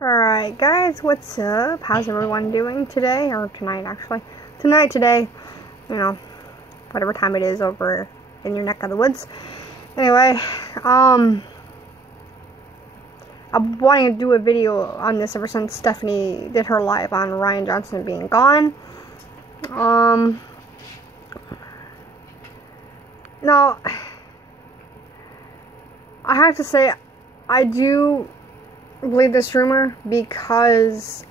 Alright guys, what's up? How's everyone doing today? Or tonight actually. Today, you know, whatever time it is over in your neck of the woods. Anyway, I'm wanting to do a video on this ever since Stephanie did her live on Rian Johnson being gone. Now, I have to say, I do believe this rumor because,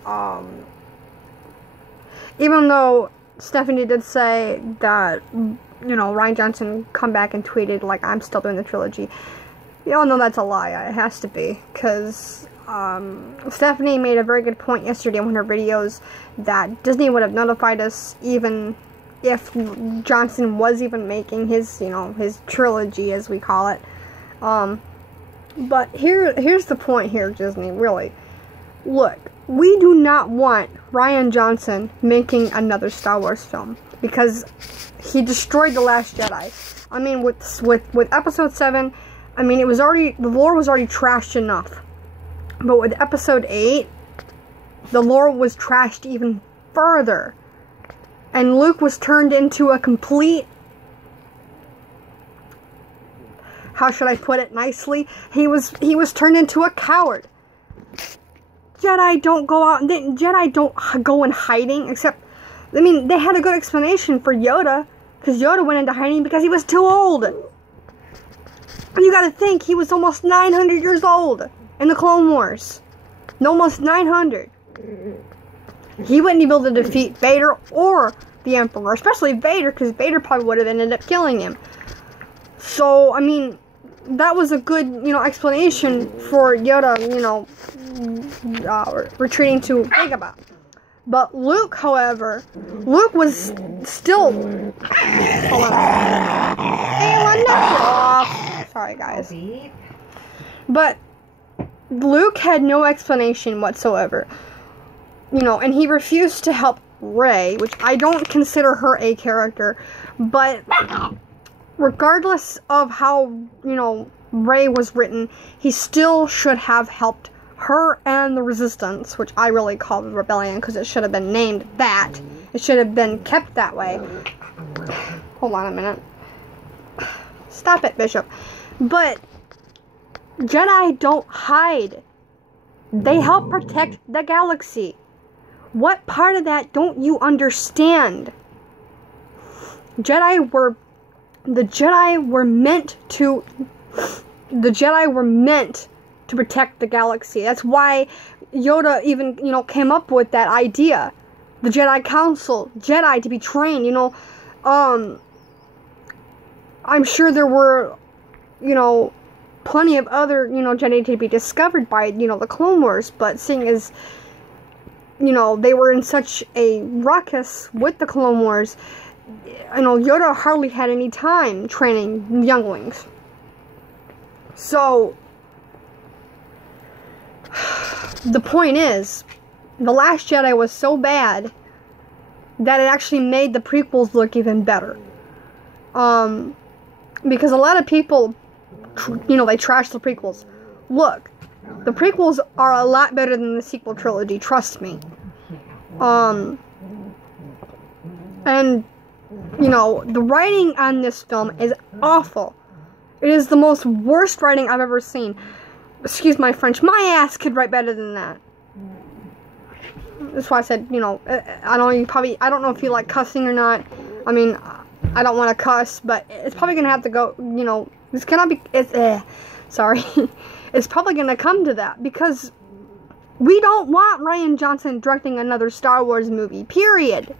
even though Stephanie did say that, you know, Rian Johnson come back and tweeted, like, I'm still doing the trilogy, you all know that's a lie. It has to be, because, Stephanie made a very good point yesterday in one of her videos that Disney would have notified us even if Johnson was even making his, you know, his trilogy, as we call it. But here's the point here, Disney, really. Look, we do not want Rian Johnson making another Star Wars film, because he destroyed The Last Jedi. I mean, with Episode 7, I mean, the lore was already trashed enough. But with Episode 8, the lore was trashed even further. And Luke was turned into a complete, how should I put it nicely? He was turned into a coward. Jedi don't go out, Jedi don't go in hiding, except, I mean, they had a good explanation for Yoda, because Yoda went into hiding because he was too old. And you gotta think, he was almost 900 years old in the Clone Wars. Almost 900. He wouldn't be able to defeat Vader or the Emperor, especially Vader, because Vader probably would have ended up killing him. So, I mean, that was a good, you know, explanation for Yoda, you know, retreating to Dagobah. But Luke, however, Luke was still... Hold on. Hey, off. Sorry, guys. But Luke had no explanation whatsoever. You know, and he refused to help Rey, which I don't consider her a character, but regardless of how, you know, Rey was written, he still should have helped her and the Resistance, which I really call the Rebellion, because it should have been named that. It should have been kept that way. Hold on a minute. Stop it, Bishop. But Jedi don't hide. They help protect the galaxy. What part of that don't you understand? The Jedi were meant to protect the galaxy. That's why Yoda even, you know, came up with that idea. The Jedi Council, Jedi to be trained, you know. I'm sure there were, you know, plenty of other, you know, Jedi to be discovered by, you know, the Clone Wars, but seeing as, you know, they were in such a ruckus with the Clone Wars, you know, Yoda hardly had any time training younglings. So, the point is, The Last Jedi was so bad that it actually made the prequels look even better. Because a lot of people, you know, they trash the prequels. Look, the prequels are a lot better than the sequel trilogy, trust me. And, you know, the writing on this film is awful. It is the most worst writing I've ever seen. Excuse my French, my ass could write better than that. That's why I said, you know, I don't know if you like cussing or not. I mean, I don't want to cuss, but it's probably going to have to go, you know, this cannot be, sorry. It's probably going to come to that, because we don't want Rian Johnson directing another Star Wars movie, period.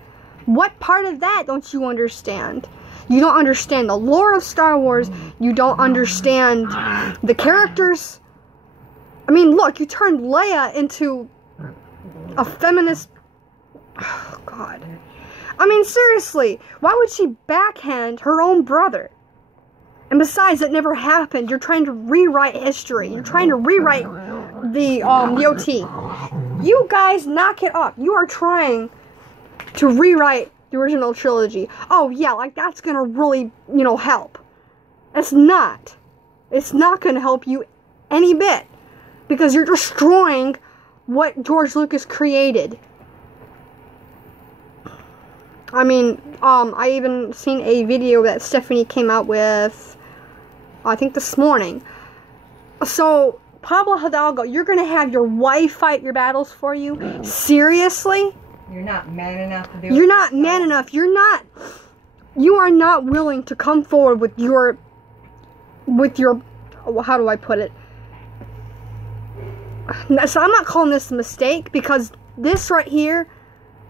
What part of that don't you understand? You don't understand the lore of Star Wars. You don't understand the characters. I mean, look, you turned Leia into a feminist. Oh, God. I mean, seriously, why would she backhand her own brother? And besides, it never happened. You're trying to rewrite history. You're trying to rewrite the OT. You guys, knock it up. You are trying to rewrite the original trilogy. Oh, yeah, like, that's gonna really, you know, help. It's not. It's not gonna help you any bit. Because you're destroying what George Lucas created. I mean, I even seen a video that Stephanie came out with, I think this morning. So, Pablo Hidalgo, you're going to have your wife fight your battles for you? Seriously? You're not man enough to do it. You're not man enough. You are not willing to come forward with your, how do I put it? So I'm not calling this a mistake, because this right here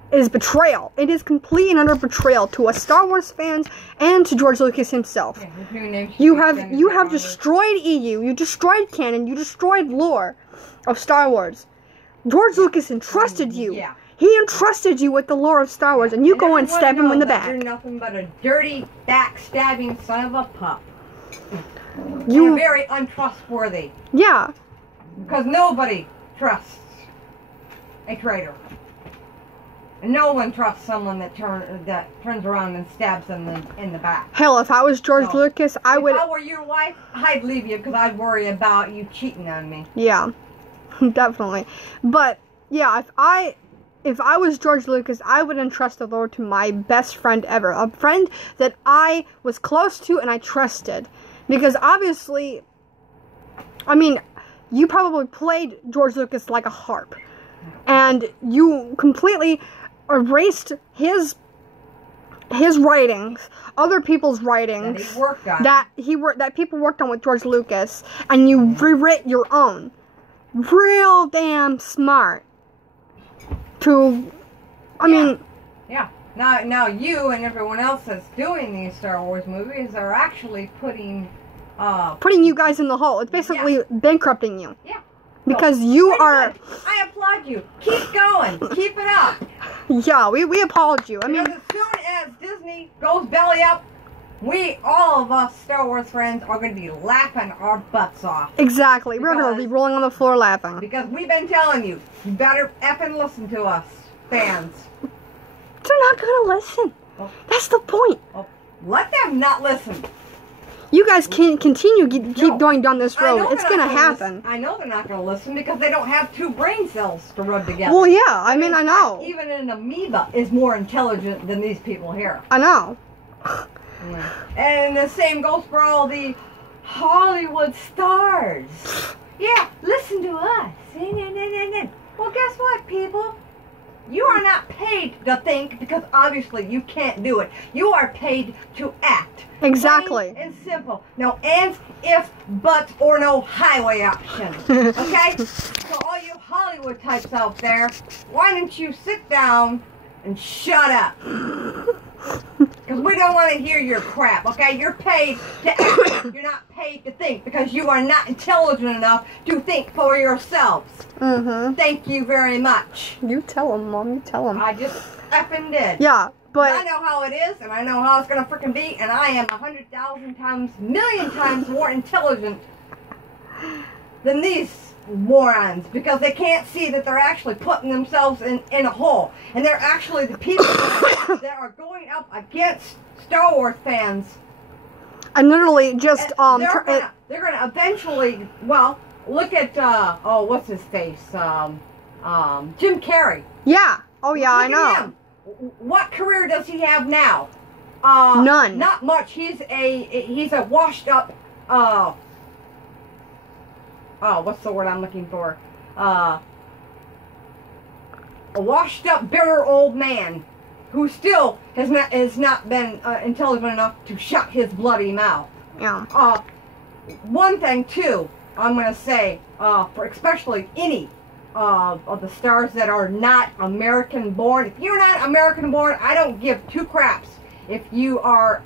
is betrayal. It is complete and utter betrayal to us Star Wars fans and to George Lucas himself. Yeah, you have destroyed EU, you destroyed canon, you destroyed lore of Star Wars. George Lucas entrusted you. Yeah. He entrusted you with the lore of Star Wars, and you go and stab him in the back. You're nothing but a dirty, backstabbing son of a pup. You're very untrustworthy. Yeah. Because nobody trusts a traitor. And no one trusts someone that turns around and stabs them in the back. Hell, if I was George Lucas, I would... If I were your wife, I'd leave you because I'd worry about you cheating on me. Yeah, definitely. But, yeah, if I was George Lucas, I would entrust the lore to my best friend ever. A friend that I was close to and I trusted. Because, obviously, I mean, you probably played George Lucas like a harp. And you completely erased his writings, other people's writings that people worked on with George Lucas, and you rewrit your own. Real damn smart. I mean, yeah. Now you and everyone else that's doing these Star Wars movies are actually putting you guys in the hole. It's basically bankrupting you. Yeah. Because you are... I applaud you. Keep going. Keep it up. Yeah, we applaud you. I mean, because as soon as Disney goes belly up, all of us Star Wars friends are going to be laughing our butts off. Exactly. We're going to be rolling on the floor laughing. Because we've been telling you, you better effing listen to us, fans. They're not going to listen. Oh. That's the point. Oh. Let them not listen. You guys can keep going down this road. It's going to happen. I know they're not going to listen because they don't have two brain cells to rub together. Well, yeah. I mean, I know. Even an amoeba is more intelligent than these people here. I know. And the same goes for all the Hollywood stars. Yeah, listen to us. Well, guess what, people? You are not paid to think because obviously you can't do it. You are paid to act. Exactly. Plain and simple. No ands, ifs, buts, or no highway option. Okay? So all you Hollywood types out there, why don't you sit down and shut up? Because we don't want to hear your crap, okay? You're paid to act. You're not paid to think because you are not intelligent enough to think for yourselves. Mm-hmm. Thank you very much. You tell them, Mom. You tell them. I just effing did. Yeah, but... I know how it is, and I know how it's going to frickin' be, and I am 100,000 times, million times more intelligent than these morons because they can't see that they're actually putting themselves in a hole. And they're actually the people that are going up against Star Wars fans. And literally just... they're gonna eventually... Well, look at... what's his face? Jim Carrey. Yeah. Oh, yeah, I know. Him. What career does he have now? None. Not much. He's a washed up... what's the word I'm looking for? A washed up, bitter old man who still has not been intelligent enough to shut his bloody mouth. Yeah. One thing too, I'm gonna say, for especially any of the stars that are not American born. If you're not American born, I don't give two craps if you are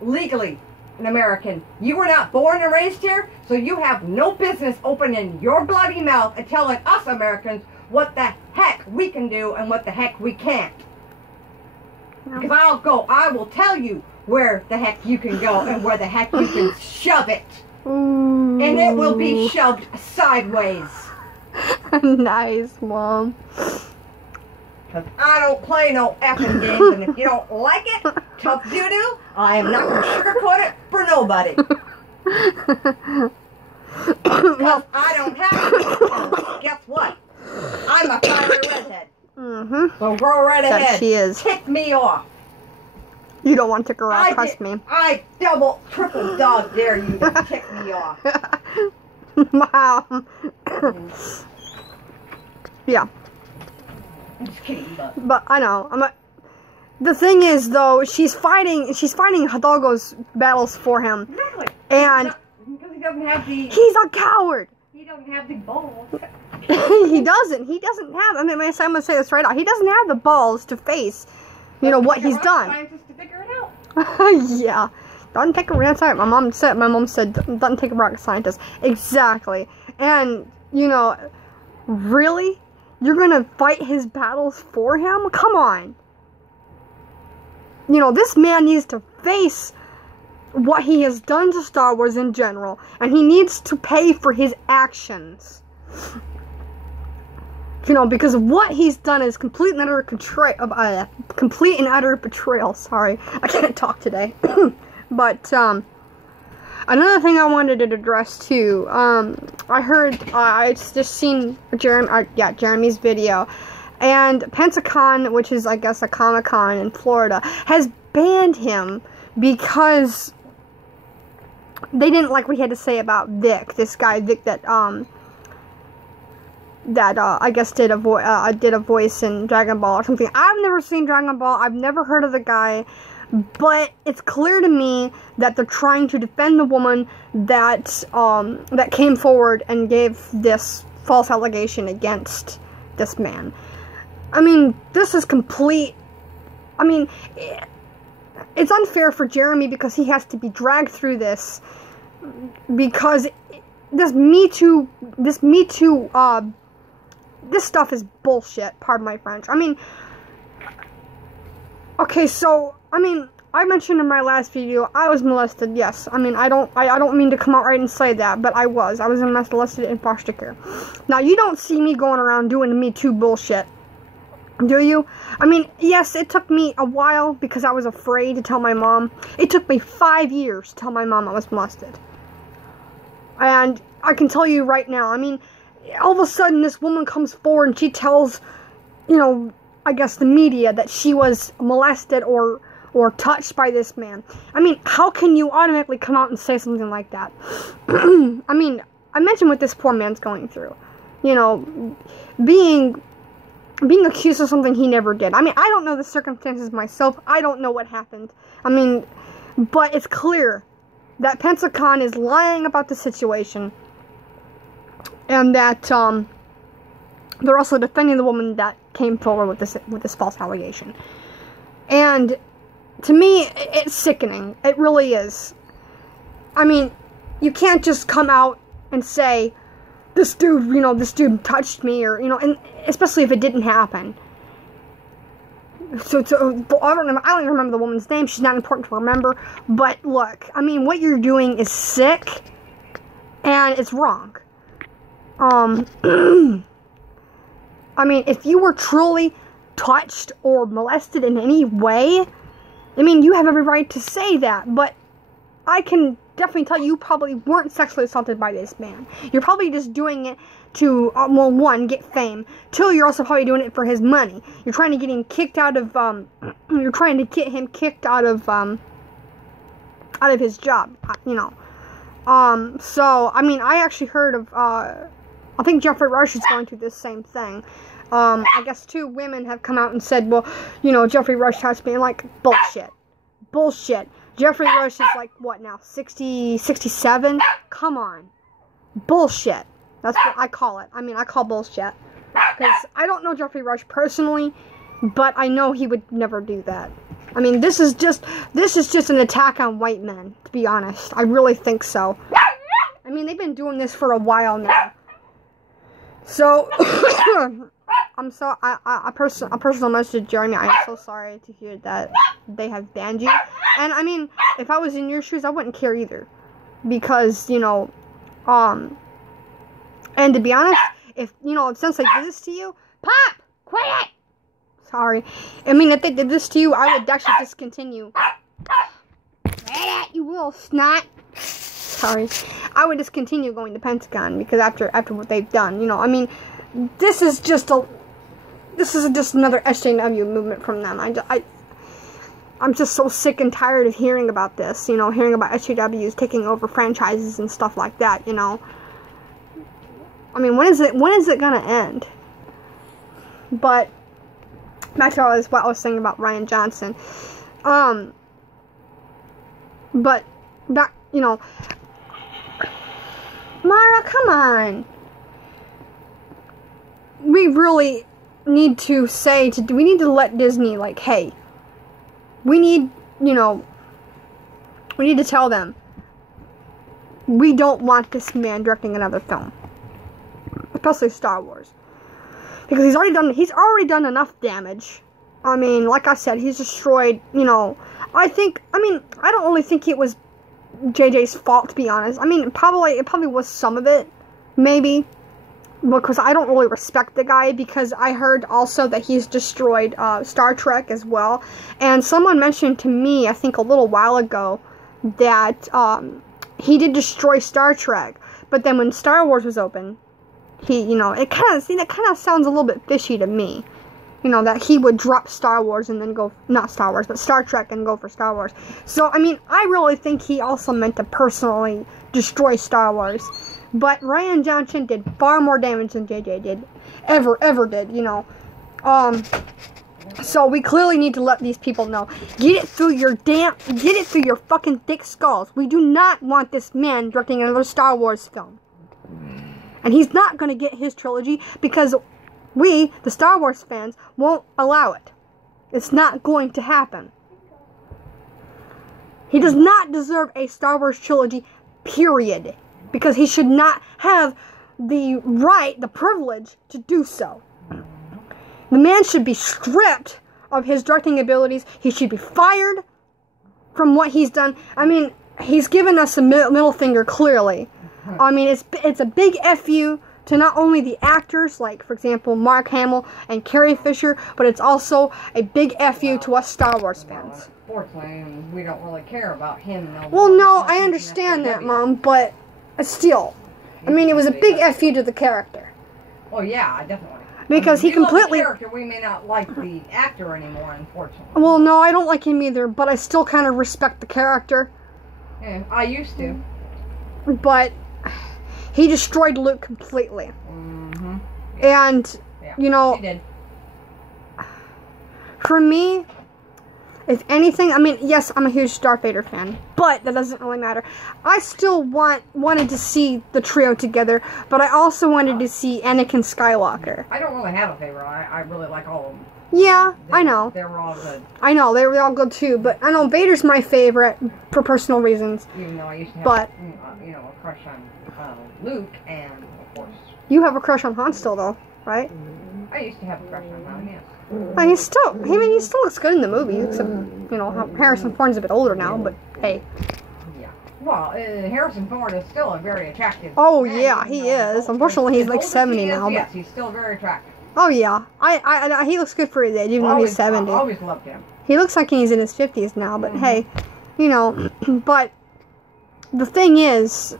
legally an American. You were not born and raised here, so you have no business opening your bloody mouth and telling us Americans what the heck we can do and what the heck we can't. Because I will tell you where the heck you can go and where the heck you can shove it. Ooh. And it will be shoved sideways. Nice, Mom. Because I don't play no effing games, and if you don't like it, tough doo-doo, I am not going to sugarcoat it for nobody. Because I don't have to. Guess what? I am a fiery redhead. Mm-hmm. So go right ahead. That she is. Tick me off. You don't want to tick her off, trust me. I double, triple dog dare you to tick me off. Wow. Yeah. I'm just kidding, but I know. The thing is, though, she's fighting Hidalgo's battles for him. Exactly. And because he doesn't have the... He's a coward. He doesn't have the balls. He doesn't have... I mean, I'm going to say this right out. He doesn't have the balls to face, you know, what he's done. Scientists to figure it out. Yeah. Doesn't take a rocket scientist. My mom said, doesn't take a rocket scientist. Exactly. And, you know, really? You're going to fight his battles for him? Come on. You know, this man needs to face what he has done to Star Wars in general, and he needs to pay for his actions. You know, because what he's done is complete and utter betrayal. Sorry, I can't talk today. But another thing I wanted to address too. I just seen Jeremy's video. And Pensacon, which is, I guess, a Comic-Con in Florida, has banned him because they didn't like what he had to say about Vic. This guy, Vic, that I guess did a voice in Dragon Ball or something. I've never seen Dragon Ball. I've never heard of the guy. But it's clear to me that they're trying to defend the woman that came forward and gave this false allegation against this man. I mean, this is complete... I mean, it's unfair for Jeremy because he has to be dragged through this. Because this stuff is bullshit, pardon my French. I mean... Okay, so, I mean, I mentioned in my last video, I was molested, yes. I mean, I don't mean to come out right and say that, but I was molested in foster care. Now, you don't see me going around doing the Me Too bullshit. Do you? I mean, yes, it took me a while because I was afraid to tell my mom. It took me 5 years to tell my mom I was molested. And I can tell you right now, I mean, all of a sudden this woman comes forward and she tells, you know, I guess the media that she was molested or touched by this man. I mean, how can you automatically come out and say something like that? I mean, I mentioned what this poor man's going through. You know, being accused of something he never did. I mean, I don't know the circumstances myself. I don't know what happened. I mean, but it's clear that Pensacon is lying about the situation. And that, they're also defending the woman that came forward with this false allegation. And, to me, it's sickening. It really is. I mean, you can't just come out and say, this dude touched me, or, you know, and especially if it didn't happen. So I don't even remember the woman's name. She's not important to remember. But look, I mean, what you're doing is sick, and it's wrong. I mean, if you were truly touched or molested in any way, I mean, you have every right to say that, but I can definitely tell you probably weren't sexually assaulted by this man. You're probably just doing it to, well, one, get fame. Two, you're also probably doing it for his money. You're trying to get him kicked out of, you're trying to get him kicked out of his job, you know. So, I mean, I actually heard of, I think Jeffrey Rush is going through this same thing. I guess 2 women have come out and said, well, you know, Jeffrey Rush touched me. Like, bullshit. Bullshit. Jeffrey Rush is like, what now, 60, 67? Come on. Bullshit. That's what I call it. I mean, I call bullshit. Because I don't know Jeffrey Rush personally, but I know he would never do that. I mean, this is just an attack on white men, to be honest. I really think so. I mean, they've been doing this for a while now. So, a personal message to Jeremy, I'm so sorry to hear that they have banned you. And, I mean, if I was in your shoes, I wouldn't care either. Because, you know, and to be honest, if, you know, since they did this to you, Pop! Quit it! Sorry. I mean, if they did this to you, I would actually discontinue. Quit it, you little snot! Sorry. I would discontinue going to Pentagon, because after what they've done, you know, I mean, this is just this is just another SJW movement from them. I'm just so sick and tired of hearing about this, you know, hearing about SJWs taking over franchises and stuff like that, you know. I mean, when is it gonna end? But back to what I was saying about Rian Johnson. But back, you know, Mara, come on. We really need to we need to let Disney, like, hey, we need, you know, we need to tell them we don't want this man directing another film, especially Star Wars, because he's already done enough damage. I mean, like I said, he's destroyed, you know, I don't really think it was JJ's fault, to be honest. I mean, it probably was some of it, maybe, because I don't really respect the guy, because I heard also that he's destroyed Star Trek as well. And someone mentioned to me, I think a little while ago, that he did destroy Star Trek, but then when Star Wars was open, he, you know, that kind of sounds a little bit fishy to me. You know, that he would drop Star Wars and then go, not Star Wars, but Star Trek and go for Star Wars. So, I mean, I really think he also meant to personally destroy Star Wars. But Rian Johnson did far more damage than JJ did, ever did, you know. So we clearly need to let these people know. Get it through your fucking thick skulls. We do not want this man directing another Star Wars film. And he's not going to get his trilogy because we, the Star Wars fans, won't allow it. It's not going to happen. He does not deserve a Star Wars trilogy, period. Because he should not have the right, the privilege to do so. The man should be stripped of his directing abilities. He should be fired from what he's done. I mean, he's given us a middle finger, clearly. I mean, it's a big FU to not only the actors, like, for example, Mark Hamill and Carrie Fisher, but it's also a big FU to us Star Wars fans. Unfortunately, we don't really care about him. Well, no, I understand that, Mom, but still, I mean, it was a big FU to the character. Oh, yeah, definitely. Because he completely... The character, we may not like the actor anymore, unfortunately. Well, no, I don't like him either, but I still kind of respect the character. Yeah, I used to. But he destroyed Luke completely. Mm-hmm. And, yeah, you know, he did. For me, if anything, I mean, yes, I'm a huge Darth Vader fan, but that doesn't really matter. I still wanted to see the trio together, but I also wanted to see Anakin Skywalker. I don't really have a favorite. I really like all of them. Yeah, I know. They were all good. I know, they were all good too, but I know Vader's my favorite for personal reasons. Even though I used to have, you know, a crush on Luke, and of course... You have a crush on Han still, though, right? I used to have a crush on Han, yes. Well, he still looks good in the movie, except, you know, Harrison Ford's a bit older now, but hey. Yeah. Well, Harrison Ford is still a very attractive man, yeah, he is. Unfortunately, he's like 70 now. Yes, he's still very attractive. Oh, yeah. He looks good for his age, even though he's 70. I always loved him. He looks like he's in his 50s now, but hey, you know, but the thing is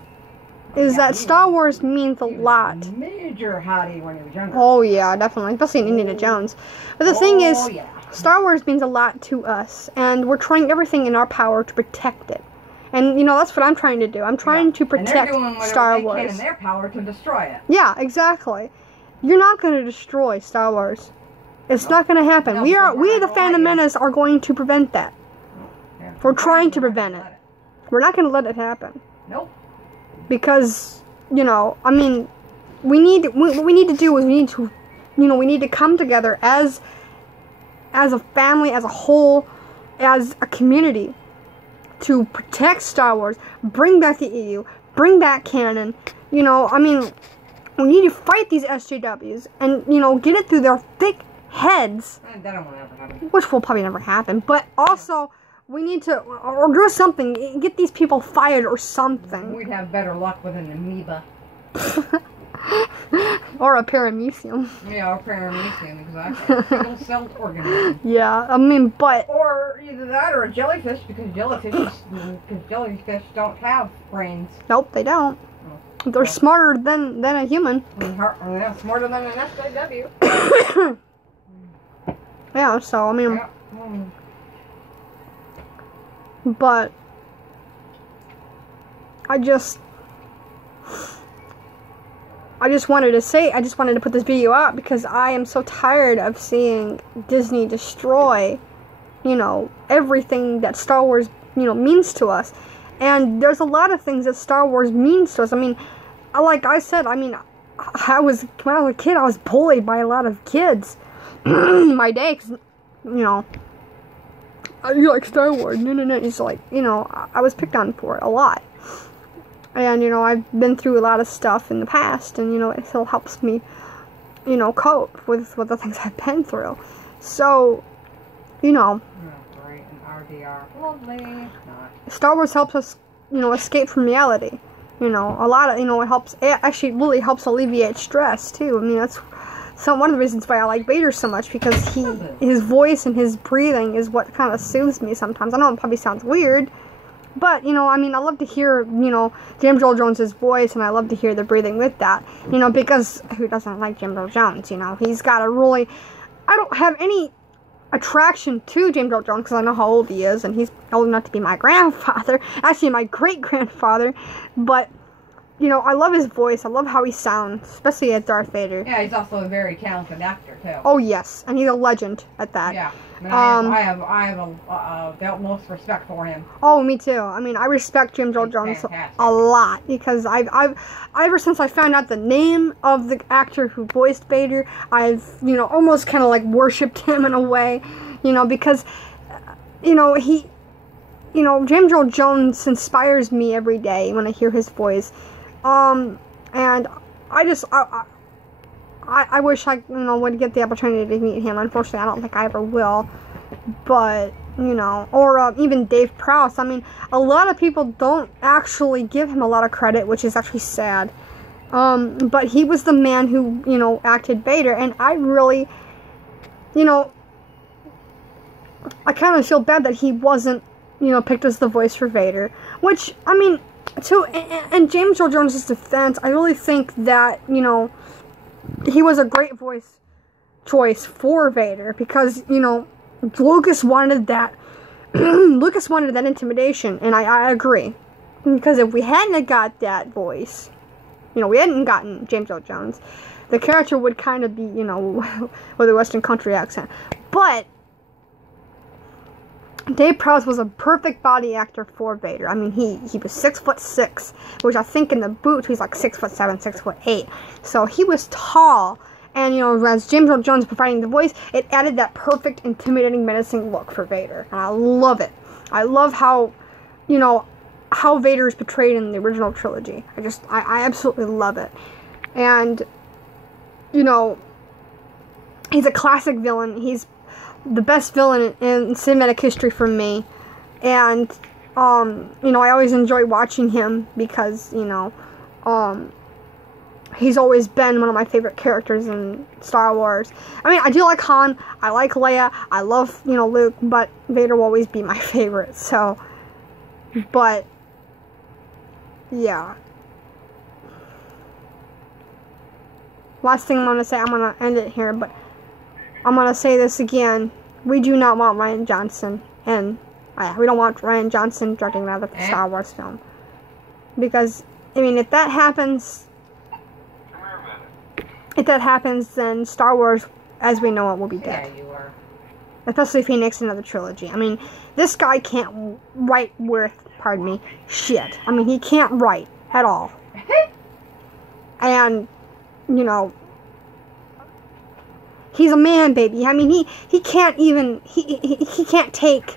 that Star Wars means a lot. Major hottie when he was younger. Oh, yeah, definitely. Especially in Indiana Jones. But the thing is, Star Wars means a lot to us, and we're trying everything in our power to protect it. And, you know, that's what I'm trying to do. I'm trying to protect Star Wars. They can in their power to destroy it. Yeah, exactly. You're not going to destroy Star Wars. It's not going to happen. No, we, the Phantom Menace, are going to prevent that. Yeah. We're trying to prevent it. We're not going to let it happen. Nope. Because, you know, I mean, what we need to do is we need to come together as a family, as a whole, as a community to protect Star Wars, bring back the EU, bring back canon. You know, I mean, we need to fight these SJWs and, you know, get it through their thick heads. That won't ever happen. Which will probably never happen. But also, we need to, or do something, get these people fired or something. We'd have better luck with an amoeba. Or a paramecium. Yeah, or a paramecium, exactly. Single-celled organism. Yeah, I mean, but... Or either that or a jellyfish, because jellyfish don't have brains. Nope, they don't. They're smarter than a human. Yeah, smarter than an SJW. Yeah, so, I mean... Yeah. But... I just wanted to put this video out because I am so tired of seeing Disney destroy, you know, everything that Star Wars, you know, means to us. And there's a lot of things that Star Wars means to us. I mean, like I said, I mean, when I was a kid, I was bullied by a lot of kids my day, 'cause, you know, you like Star Wars, no, it's like, you know, I was picked on for it a lot. And, you know, I've been through a lot of stuff in the past, and, you know, it still helps me, you know, cope with the things I've been through. So, you know, great, and RDR, lovely. Star Wars helps us, you know, escape from reality. You know, a lot of, you know, it actually really helps alleviate stress, too. I mean, that's one of the reasons why I like Vader so much, because his voice and his breathing is what kind of soothes me sometimes. I know it probably sounds weird, but, you know, I mean, I love to hear, you know, James Earl Jones' voice, and I love to hear the breathing with that, you know, because who doesn't like James Earl Jones, you know? He's got a really, I don't have any attraction to James Earl Jones, because I know how old he is, and he's old enough to be my grandfather, actually my great-grandfather, but, you know, I love his voice, I love how he sounds, especially as Darth Vader. Yeah, he's also a very talented actor, too. Oh, yes, and he's a legend at that. Yeah, I have the utmost respect for him. Oh, me too. I mean, I respect James Earl Jones a lot, because ever since I found out the name of the actor who voiced Vader, I've, you know, almost kind of like worshipped him in a way, you know, because, you know, James Earl Jones inspires me every day when I hear his voice, and I wish I, you know, would get the opportunity to meet him. Unfortunately, I don't think I ever will. But, you know, or even Dave Prowse. I mean, a lot of people don't actually give him a lot of credit, which is actually sad. But he was the man who, you know, acted Vader, and I really, you know, I kind of feel bad that he wasn't, you know, picked as the voice for Vader. Which, I mean, in James Earl Jones' defense, I really think that, you know, he was a great voice choice for Vader, because, you know, Lucas wanted that Lucas wanted that intimidation, and I agree, because if we hadn't got that voice, you know, we hadn't gotten James Earl Jones, the character would kind of be, you know, with a Western country accent. But Dave Prowse was a perfect body actor for Vader. I mean, he was 6'6", which I think in the boots he's like 6'7", 6'8". So he was tall, and, you know, as James Earl Jones providing the voice, it added that perfect, intimidating, menacing look for Vader, and I love it. I love how, you know, how Vader is portrayed in the original trilogy. I absolutely love it. And, you know, he's a classic villain. He's the best villain in cinematic history for me, and you know, I always enjoy watching him because, you know, he's always been one of my favorite characters in Star Wars. I mean, I do like Han, I like Leia, I love, you know, Luke, but Vader will always be my favorite. So, but yeah. Last thing I'm gonna say, I'm gonna end it here, but I'm going to say this again. We do not want Rian Johnson, and we don't want Rian Johnson directing another Star Wars film. Because, I mean, if that happens, then Star Wars, as we know it, will be dead. Yeah, you are. Especially if he makes another trilogy. I mean, this guy can't write worth, pardon me, shit. I mean, he can't write at all. And, you know, he's a man, baby. I mean, he can't even, he can't take,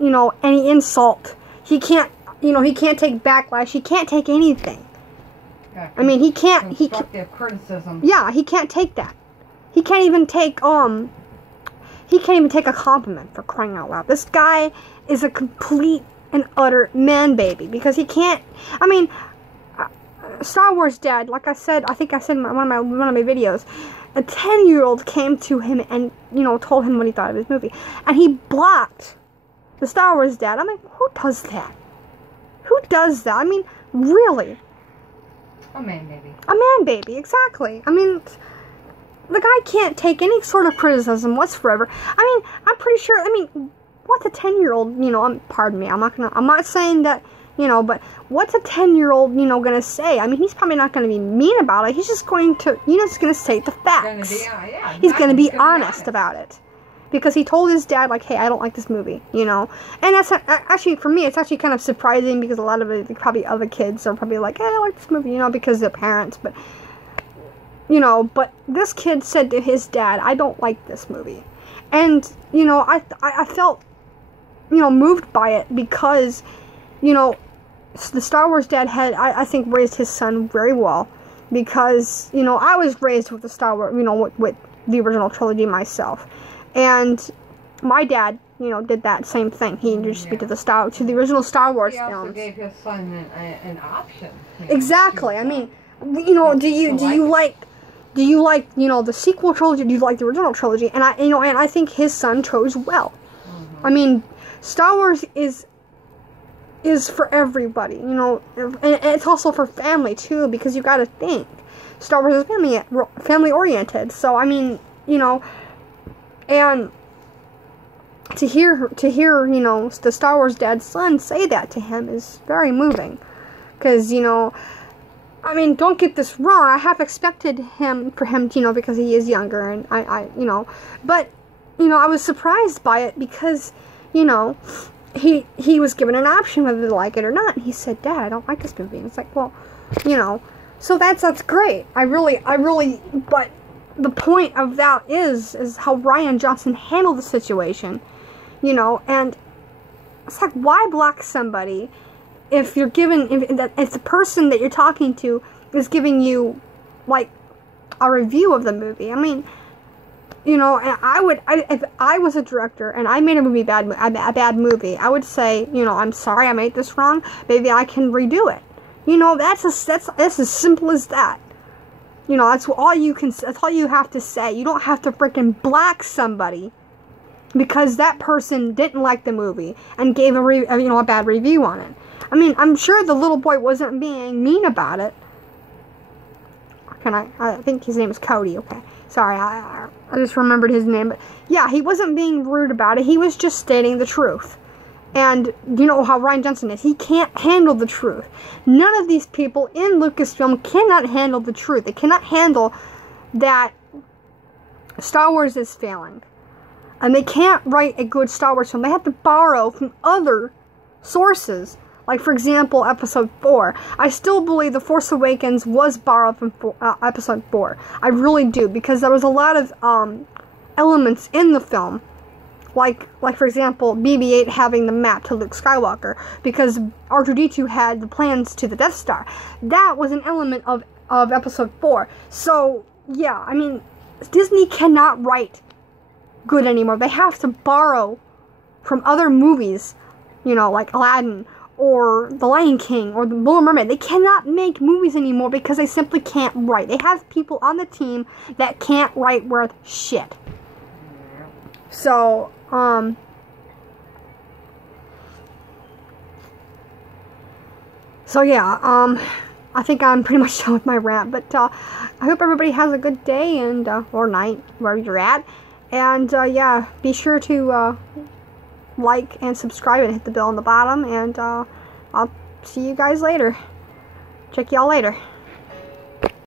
you know, any insult. He can't, you know, he can't take backlash. He can't take anything. Yeah, I mean, he can't, constructive criticism. Yeah, he can't take that. He can't even take a compliment, for crying out loud. This guy is a complete and utter man baby, because he can't, I mean, Star Wars dad, like I said, I think I said in one of my videos, a 10-year-old came to him and, you know, told him what he thought of his movie. And he blocked the Star Wars dad. I'm like, who does that? Who does that? I mean, really? A man baby. A man baby, exactly. I mean, the guy can't take any sort of criticism whatsoever. I mean, I'm pretty sure, I mean, what's a 10-year-old, you know, pardon me, I'm not saying that, you know, but what's a 10-year-old, you know, gonna say? I mean, he's probably not gonna be mean about it. He's just going to, you know, just gonna state the facts. He's gonna be honest about it. Because he told his dad, like, hey, I don't like this movie, you know. And that's actually, for me, it's actually kind of surprising because a lot of it, probably other kids are probably like, hey, I like this movie, you know, because of their parents. But, you know, but this kid said to his dad, I don't like this movie. And, you know, I felt, you know, moved by it because, you know, the Star Wars dad had, I think, raised his son very well. Because, you know, I was raised with the Star Wars, you know, with the original trilogy myself. And my dad, you know, did that same thing. He introduced me to the original Star Wars films. He also gave his son an option. Exactly. I mean, you know, do you like, you know, the sequel trilogy? Do you like the original trilogy? And I think his son chose well. I mean, Star Wars is for everybody, you know, and it's also for family too, because you got to think, Star Wars is family oriented. So I mean, you know. And to hear, you know, the Star Wars dad's son say that to him is very moving. Because, you know, I mean, don't get this wrong. I have expected for him, you know, because he is younger, and you know, but, you know, I was surprised by it because, you know, he was given an option whether to like it or not. And he said, Dad, I don't like this movie. And it's like, well, you know, so that's great. I really, but the point of that is how Rian Johnson handled the situation, you know, and it's like, why block somebody if you're given, if the person that you're talking to is giving you, like, a review of the movie? I mean, you know, and if I was a director and I made a bad movie, I would say, you know, I'm sorry I made this wrong, maybe I can redo it. You know, that's as simple as that. You know, that's all you have to say. You don't have to freaking black somebody because that person didn't like the movie and gave a bad review on it. I mean, I'm sure the little boy wasn't being mean about it. I think his name is Cody, okay. Sorry, I just remembered his name. But yeah, he wasn't being rude about it. He was just stating the truth. And you know how Rian Johnson is. He can't handle the truth. None of these people in Lucasfilm cannot handle the truth. They cannot handle that Star Wars is failing. And they can't write a good Star Wars film. They have to borrow from other sources. Like, for example, Episode 4. I still believe The Force Awakens was borrowed from Episode 4. I really do. Because there was a lot of elements in the film. Like for example, BB-8 having the map to Luke Skywalker, because R2-D2 had the plans to the Death Star. That was an element of Episode 4. So, yeah, I mean, Disney cannot write good anymore. They have to borrow from other movies, you know, like Aladdin, or The Lion King, or The Little Mermaid. They cannot make movies anymore because they simply can't write. They have people on the team that can't write worth shit. So, yeah, I think I'm pretty much done with my rant, but, I hope everybody has a good day, and, or night, wherever you're at, and, yeah, be sure to, like and subscribe and hit the bell on the bottom, and, I'll see you guys later. Check y'all later.